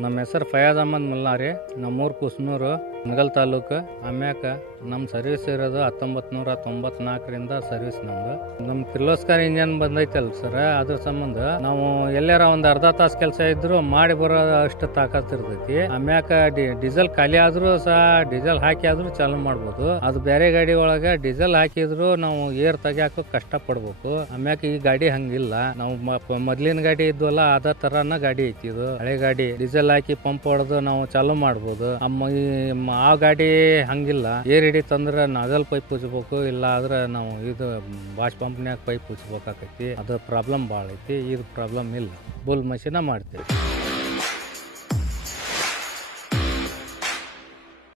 ನಮ್ಮ ಹೆಸರು ಫಯಾಜ್ ಅಹಮದ್ ಮುಲ್ಲಾ ರೀ. ನಮ್ಮೂರು ಕುಸ್ನೂರು, ನಗಲ್ ತಾಲೂಕು. ಆಮ್ಯಾಕ ನಮ್ಮ ಸರ್ವಿಸ್ ಇರೋದು 1994ರಿಂದ ಸರ್ವಿಸ್ ನಮ್ದು. ನಮ್ಮ ಕಿರ್ಲೋಸ್ಕರ್ ಇಂಜನ್ ಬಂದೈತಲ್ ಸರ್, ಅದ್ರ ಸಂಬಂಧ ನಾವು ಎಲ್ಲಾರ ಒಂದ್ ಅರ್ಧ ತಾಸು ಕೆಲಸ ಇದ್ರು ಮಾಡಿ ಬರೋ ಅಷ್ಟು ತಾಕತ್ ಇರ್ತೈತಿ. ಆಮ್ಯಾಕ ಡೀಸೆಲ್ ಖಾಲಿ ಆದ್ರೂ ಸಹ ಡೀಸೆಲ್ ಹಾಕಿ ಆದ್ರೂ ಚಾಲು ಮಾಡ್ಬೋದು. ಅದು ಬೇರೆ ಗಾಡಿ ಒಳಗ ಡೀಸೆಲ್ ಹಾಕಿದ್ರು ನಾವು ಏರ್ ತೆಗಿಯಾಕ ಕಷ್ಟ ಪಡ್ಬೇಕು. ಆಮ್ಯಾಕ ಈ ಗಾಡಿ ಹಂಗಿಲ್ಲ. ನಾವು ಮೊದ್ಲಿನ ಗಾಡಿ ಇದ್ವಲ್ಲ ಅದ ತರಾನ ಗಾಡಿ ಐತಿ. ಇದು ಹಳೆ ಗಾಡಿ, ಡೀಸೆಲ್ ಹಾಕಿ ಪಂಪ್ ಹೊಡೆದು ನಾವು ಚಾಲು ಮಾಡ್ಬೋದು. ಆ ಗಾಡಿ ಹಂಗಿಲ್ಲ. ಏರ್ ಹಿಡಿತಂದ್ರ ನಾಗಲ್ ಪೈಪ್ ಉಜ್ಬೇಕು, ಇಲ್ಲ ಆದ್ರೆ ನಾವು ಇದು ವಾಶ್ ಪಂಪ್ನ್ಯಾಗ ಪೈಪ್ ಉಜ್ಬೇಕಾಕೈತಿ. ಅದು ಪ್ರಾಬ್ಲಮ್ ಭಾಳ ಐತಿ. ಇದು ಪ್ರಾಬ್ಲಮ್ ಇಲ್ಲ, ಬುಲ್ ಮಷೀನ ಮಾಡ್ತೀವಿ.